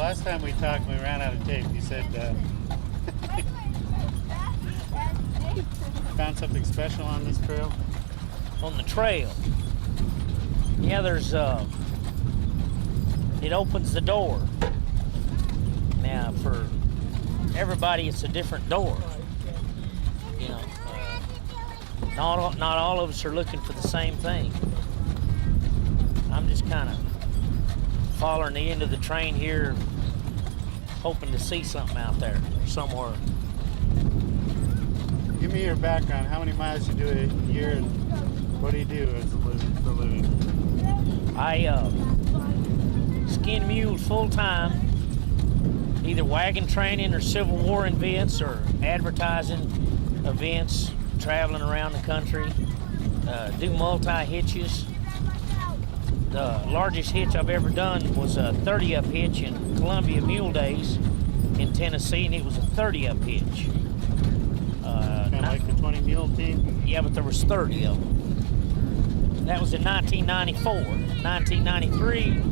Last time we talked, we ran out of tape. You said found something special on this trail? On the trail? Yeah, there's, it opens the door. Now, for everybody, it's a different door. You know, not all of us are looking for the same thing. I'm just kind of following the end of the train here, hoping to see something out there somewhere. Give me your background. How many miles you do a year, and what do you do as a living? I skin mules full time, either wagon training or Civil War events or advertising events, traveling around the country, do multi-hitches. The largest hitch I've ever done was a 30-up hitch in Columbia Mule Days in Tennessee, and it was a 30-up hitch. Kind of like the 20 mule team? Yeah, but there was 30 of them. That was in 1994. 1993,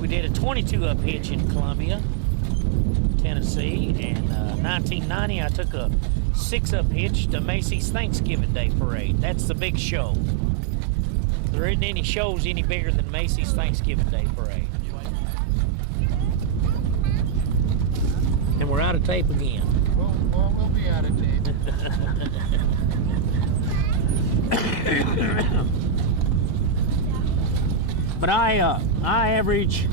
we did a 22-up hitch in Columbia, Tennessee, and 1990, I took a 6-up hitch to Macy's Thanksgiving Day Parade. That's the big show. There isn't any shows any bigger than Macy's Thanksgiving Day Parade. And we're out of tape again. We'll be out of tape. But I average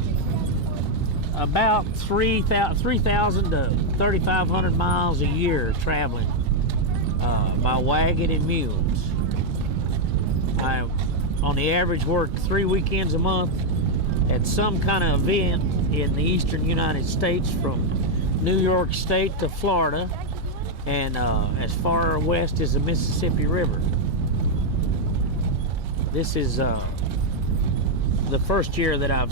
about 3,000 to 3,500 miles a year traveling by wagon and mules. I, on the average, work 3 weekends a month at some kind of event in the eastern United States, from New York State to Florida, and as far west as the Mississippi River. This is the first year that I've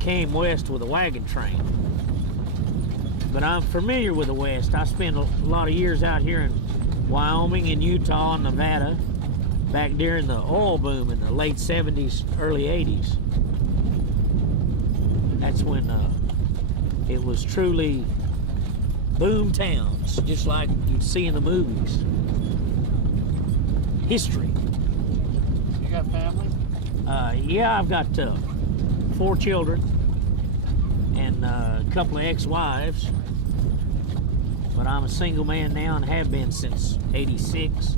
came west with a wagon train. But I'm familiar with the West. I spent a lot of years out here in Wyoming and Utah and Nevada back during the oil boom in the late 70s, early 80s. That's when it was truly boom towns, just like you'd see in the movies. History. You got family? Yeah, I've got 4 children and a couple of ex-wives, but I'm a single man now and have been since '86.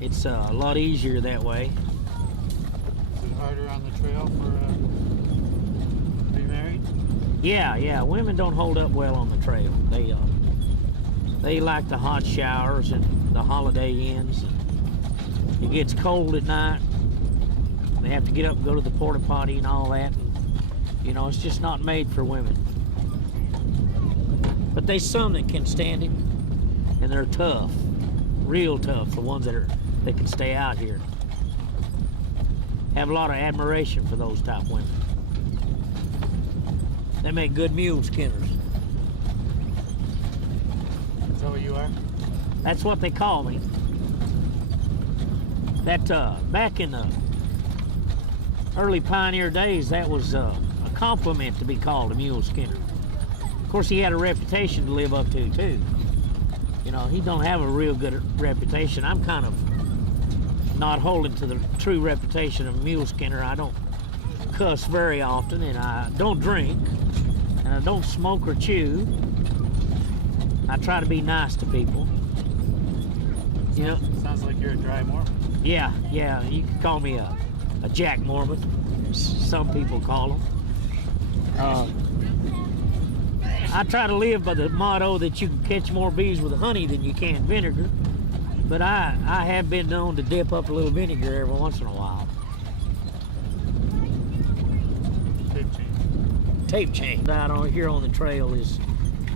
It's a lot easier that way. Is it harder on the trail for to be married? Yeah, women don't hold up well on the trail. They like the hot showers and the Holiday Inns. It gets cold at night. They have to get up and go to the porta potty and all that. And, you know, it's just not made for women. But there's some that can stand it, and they're tough, real tough. The ones that can stay out here. Have a lot of admiration for those type of women. They make good mule skinners. Is that what you are? That's what they call me. That back in the early pioneer days, that was a compliment to be called a mule skinner. Of course, he had a reputation to live up to too. You know, he don't have a real good reputation. I'm kind of not holding to the true reputation of a mule skinner. I don't cuss very often, and I don't drink, and I don't smoke or chew. I try to be nice to people. You know, sounds like you're a dry Mormon. Yeah, you could call me a Jack Mormon. Some people call them. I try to live by the motto that you can catch more bees with honey than you can vinegar. But I have been known to dip up a little vinegar every once in a while. Tape chain. Tape chain. Out on here on the trail is,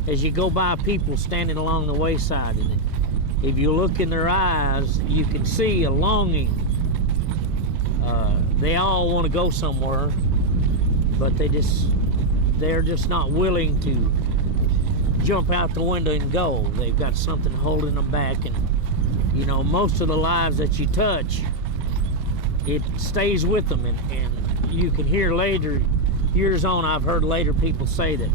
as you go by people standing along the wayside, and if you look in their eyes, you can see a longing. They all want to go somewhere, but they're just not willing to jump out the window and go. They've got something holding them back, and you know, most of the lives that you touch, it stays with them, and you can hear later years on, I've heard later people say that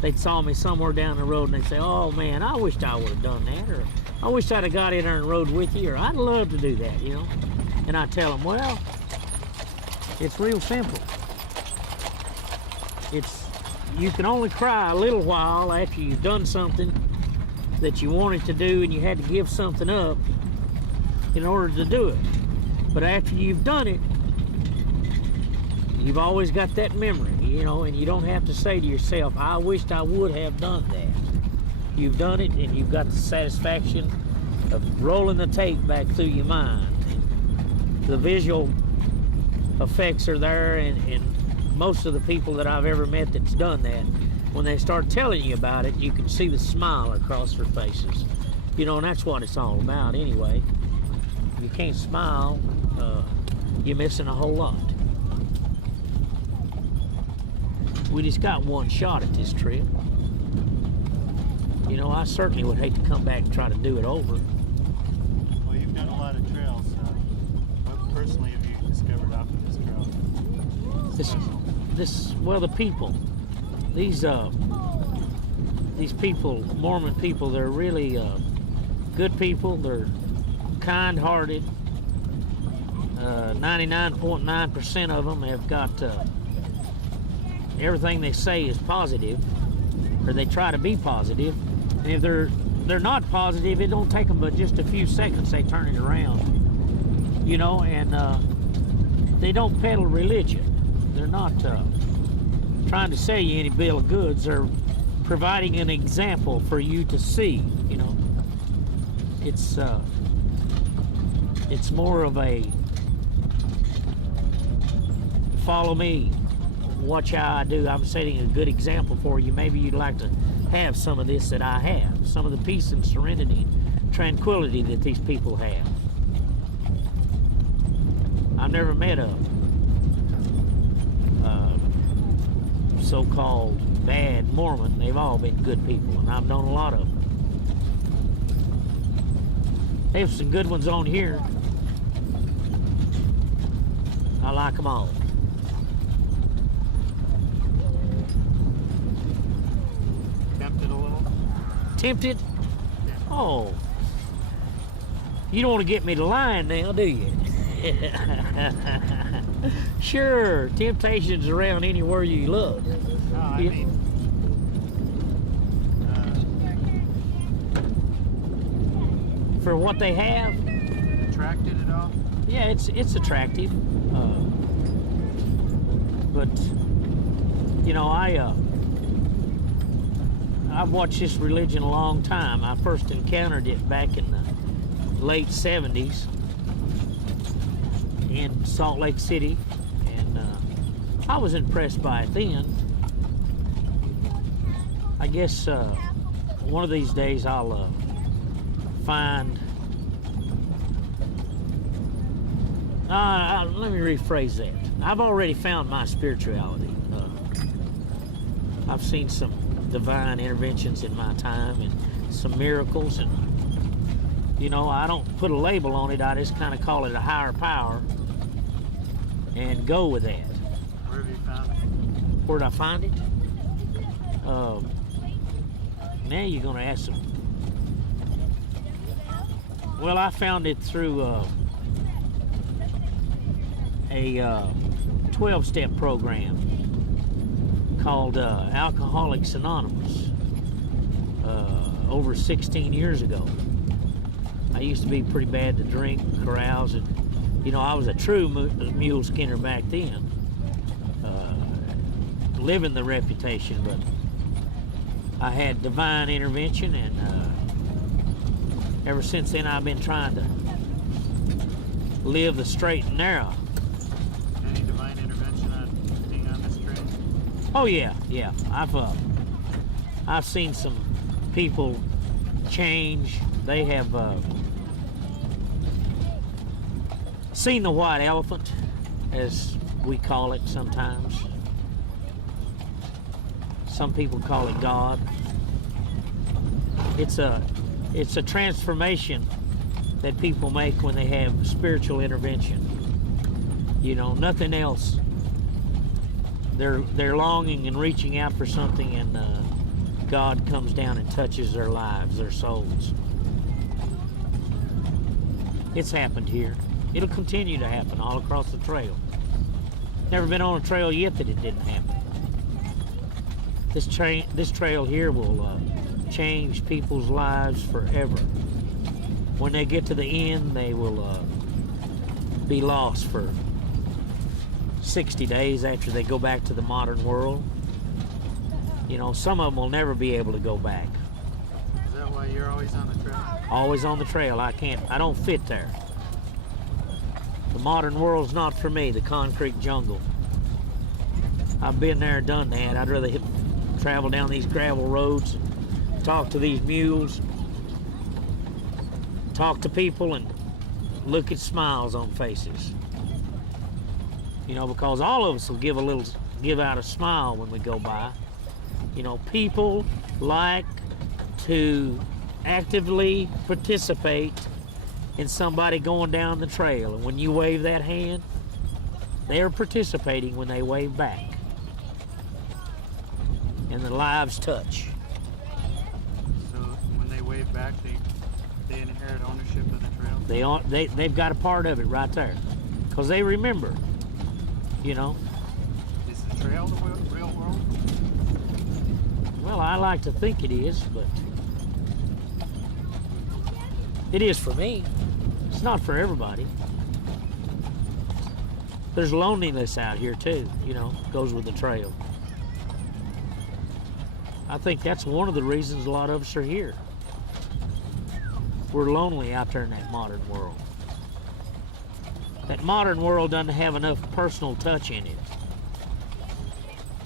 they saw me somewhere down the road and they say, oh man, I wished I would have done that, or I wish I'd have got in there and rode with you, or I'd love to do that, you know. And I tell them, well, it's real simple. You can only cry a little while after you've done something that you wanted to do and you had to give something up in order to do it. But after you've done it, you've always got that memory, you know, and you don't have to say to yourself, I wished I would have done that. You've done it, and you've got the satisfaction of rolling the tape back through your mind. The visual effects are there, and most of the people that I've ever met that's done that, when they start telling you about it, you can see the smile across their faces. You know, and that's what it's all about anyway. If you can't smile, you're missing a whole lot. We just got one shot at this trip. You know, I certainly would hate to come back and try to do it over. Well, you've done a lot of trails. What personally have you discovered off of this trail? Well, the people. These people, Mormon people, they're really good people. They're kind-hearted. 99.9% of them have got everything they say is positive, or they try to be positive. And if they're not positive, it don't take them but just a few seconds. They turn it around, you know. And they don't peddle religion. They're not trying to sell you any bill of goods. They're providing an example for you to see, you know. It's more of a follow me, watch how I do. I'm setting a good example for you. Maybe you'd like to have some of this that I have, some of the peace and serenity, tranquility that these people have. I've never met a so-called bad Mormon. They've all been good people, and I've known a lot of them. There's some good ones on here. I like them all. Tempted a little? Tempted? Yeah. Oh. You don't want to get me to lying now, do you? Sure, temptation's around anywhere you look. No, I mean, for what they have, attracted at all? yeah, it's attractive. But you know, I've watched this religion a long time. I first encountered it back in the late 70s in Salt Lake City, and I was impressed by it then. I guess one of these days I'll find. Let me rephrase that. I've already found my spirituality. I've seen some divine interventions in my time and some miracles, and you know, I don't put a label on it. I just kind of call it a higher power and go with that. Where have you found it? Where'd I find it? Now you're gonna ask them. Well, I found it through a 12-step program called Alcoholics Anonymous over 16 years ago. I used to be pretty bad to drink, carouse, and you know, I was a true mule skinner back then, living the reputation, but I had divine intervention, and ever since then I've been trying to live the straight and narrow. Any divine intervention on being on this train? Oh yeah. I've seen some people change. They have seen the white elephant, as we call it sometimes. Some people call it God. It's a transformation that people make when they have spiritual intervention. You know, nothing else they're longing and reaching out for something, and God comes down and touches their lives, their souls. It's happened here. It'll continue to happen all across the trail. Never been on a trail yet that it didn't happen. This trail here will change people's lives forever. When they get to the end, they will be lost for 60 days after they go back to the modern world. You know, some of them will never be able to go back. Is that why you're always on the trail? Always on the trail. I don't fit there. The modern world's not for me, the concrete jungle. I've been there, done that. I'd rather travel down these gravel roads and talk to these mules, talk to people, and look at smiles on faces. You know, because all of us will give out a smile when we go by. You know, people like to actively participate in somebody going down the trail, and when you wave that hand, they are participating when they wave back, and the lives touch. So when they wave back, they inherit ownership of the trail? They've got a part of it right there, because they remember, you know. Is the trail the real world? Well, I like to think it is, but it is for me. It's not for everybody. There's loneliness out here too, you know, goes with the trail. I think that's one of the reasons a lot of us are here. We're lonely out there in that modern world. That modern world doesn't have enough personal touch in it.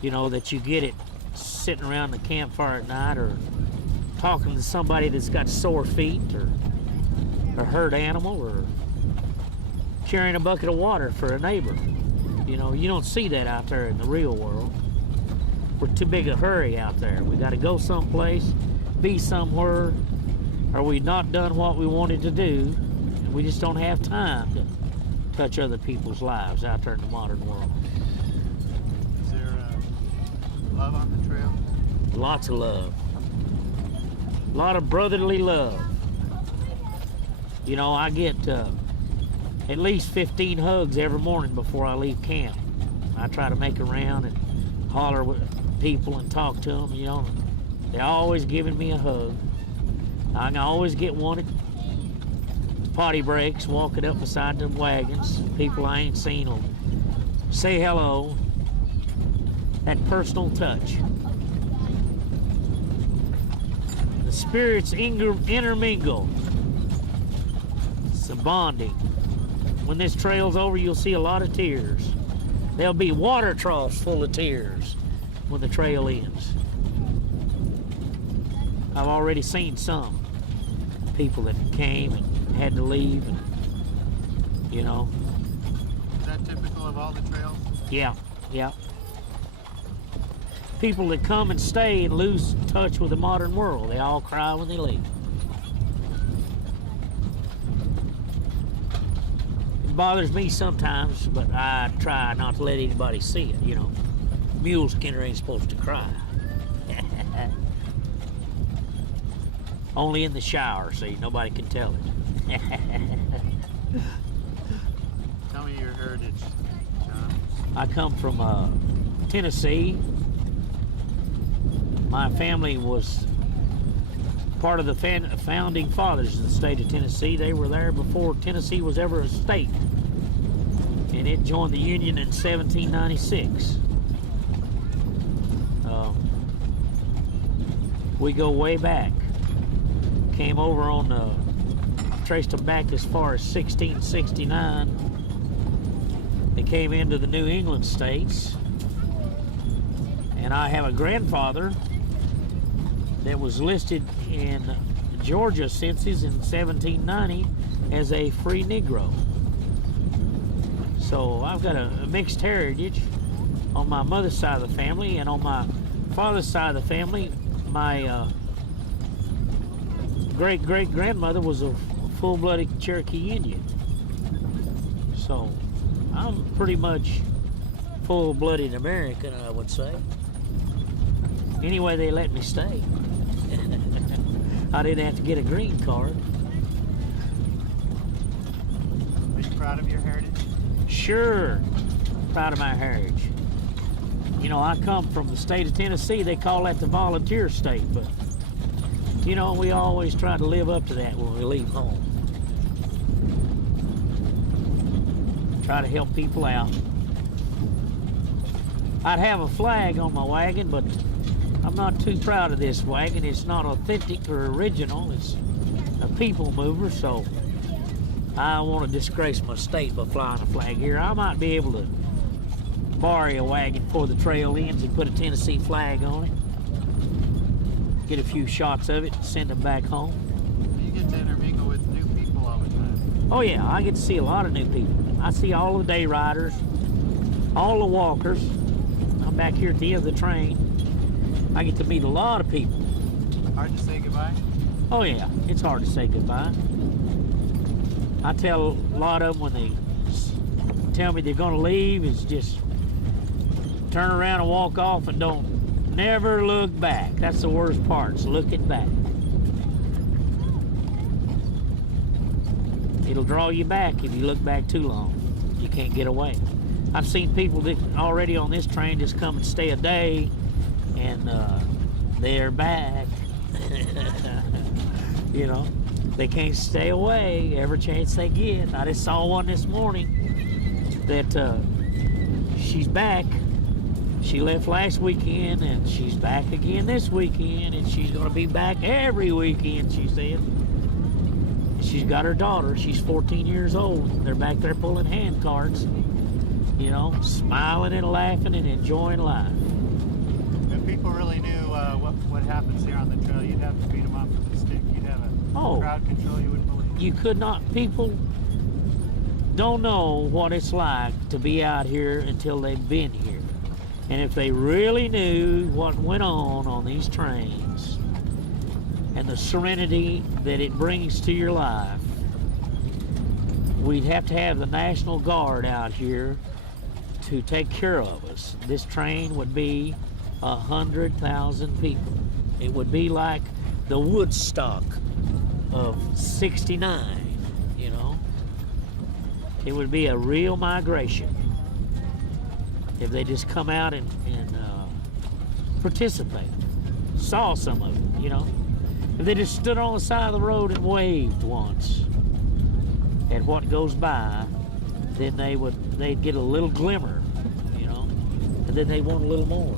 You know, that you get it sitting around the campfire at night, or talking to somebody that's got sore feet, or a hurt animal, or carrying a bucket of water for a neighbor. You know, you don't see that out there in the real world. We're too big a hurry out there. We got to go someplace, be somewhere, or we've not done what we wanted to do, and we just don't have time to touch other people's lives out there in the modern world. Is there love on the trail? Lots of love. A lot of brotherly love. You know, I get at least 15 hugs every morning before I leave camp. I try to make around and holler with people and talk to them, you know. They're always giving me a hug. I can always get one at potty breaks, walking up beside the wagons. People I ain't seen will say hello. That personal touch. The spirits intermingle. It's a bonding. When this trail's over, you'll see a lot of tears. There'll be water troughs full of tears when the trail ends. I've already seen some people that came and had to leave, and, you know. Is that typical of all the trails? Yeah. People that come and stay and lose touch with the modern world, they all cry when they leave. It bothers me sometimes, but I try not to let anybody see it, you know. Mule Skinner ain't supposed to cry. Only in the shower, see, nobody can tell it. Tell me your heritage, John. I come from Tennessee. My family was part of the founding fathers of the state of Tennessee. They were there before Tennessee was ever a state. And it joined the Union in 1796. We go way back. Came over on traced them back as far as 1669. They came into the New England states. And I have a grandfather that was listed in the Georgia census in 1790 as a free Negro. So I've got a mixed heritage on my mother's side of the family, and on my father's side of the family, my great-great-grandmother was a full-blooded Cherokee Indian. So I'm pretty much full-blooded American, I would say. Anyway, they let me stay. I didn't have to get a green card. Are you proud of your heritage? Sure, proud of my heritage. You know, I come from the state of Tennessee. They call that the volunteer state, but you know, we always try to live up to that when we leave home. Try to help people out. I'd have a flag on my wagon, but I'm not too proud of this wagon. It's not authentic or original. It's a people mover, so I don't want to disgrace my state by flying a flag here. I might be able to borrow a wagon before the trail ends and put a Tennessee flag on it. Get a few shots of it and send them back home. You get to intermingle with new people all the time. Oh yeah, I get to see a lot of new people. I see all the day riders, all the walkers. I'm back here at the end of the train. I get to meet a lot of people. Hard to say goodbye? Oh yeah, it's hard to say goodbye. I tell a lot of them when they tell me they're gonna leave, it's just turn around and walk off and don't never look back. That's the worst part, is looking back. It'll draw you back if you look back too long. You can't get away. I've seen people that already on this train just come and stay a day and they're back. You know, they can't stay away every chance they get. I just saw one this morning that she's back. She left last weekend and she's back again this weekend, and she's gonna be back every weekend, she said. She's got her daughter, she's 14 years old. They're back there pulling hand carts, you know, smiling and laughing and enjoying life. If people really knew what happens here on the trail, you'd have to beat them up with a stick. You'd have a crowd control you wouldn't believe. You could not, people don't know what it's like to be out here until they've been here. And if they really knew what went on these trains and the serenity that it brings to your life, we'd have to have the National Guard out here to take care of us. This train would be 100,000 people. It would be like the Woodstock of '69, you know. It would be a real migration if they just come out and participate. Saw some of it, you know. If they just stood on the side of the road and waved once at what goes by, then they'd get a little glimmer, you know, and then they want a little more.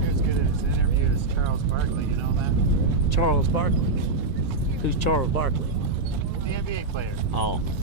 You're as good at this interview as Charles Barkley, you know that? Charles Barkley? Who's Charles Barkley? The NBA player. Oh.